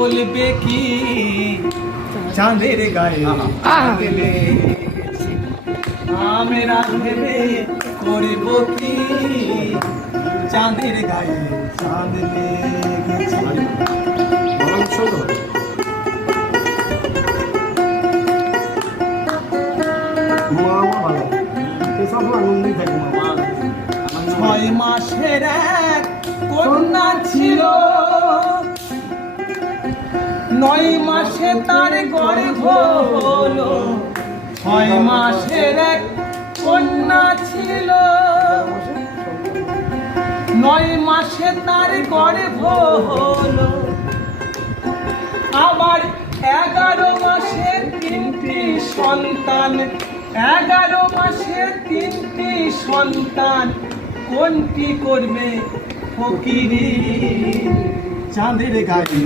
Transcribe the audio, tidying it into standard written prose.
বলবে কি চাঁদের গায়ে চাঁদ লেগেছে। আমরা ভেবে করব কি চাঁদের গায়ে চাঁদ লেগেছে। ছয় মাসের এক কন্যা ছিল, 9 মাসে তার গর্ভ হলো। 6 মাসের এক কন্যা ছিল, 9 মাসে তার গর্ভ হলো। আবার 11 মাসে 3টি সন্তান, 11 মাসে 3টি সন্তান। কোনটি করবে ফকিরি চাঁদের গায়ে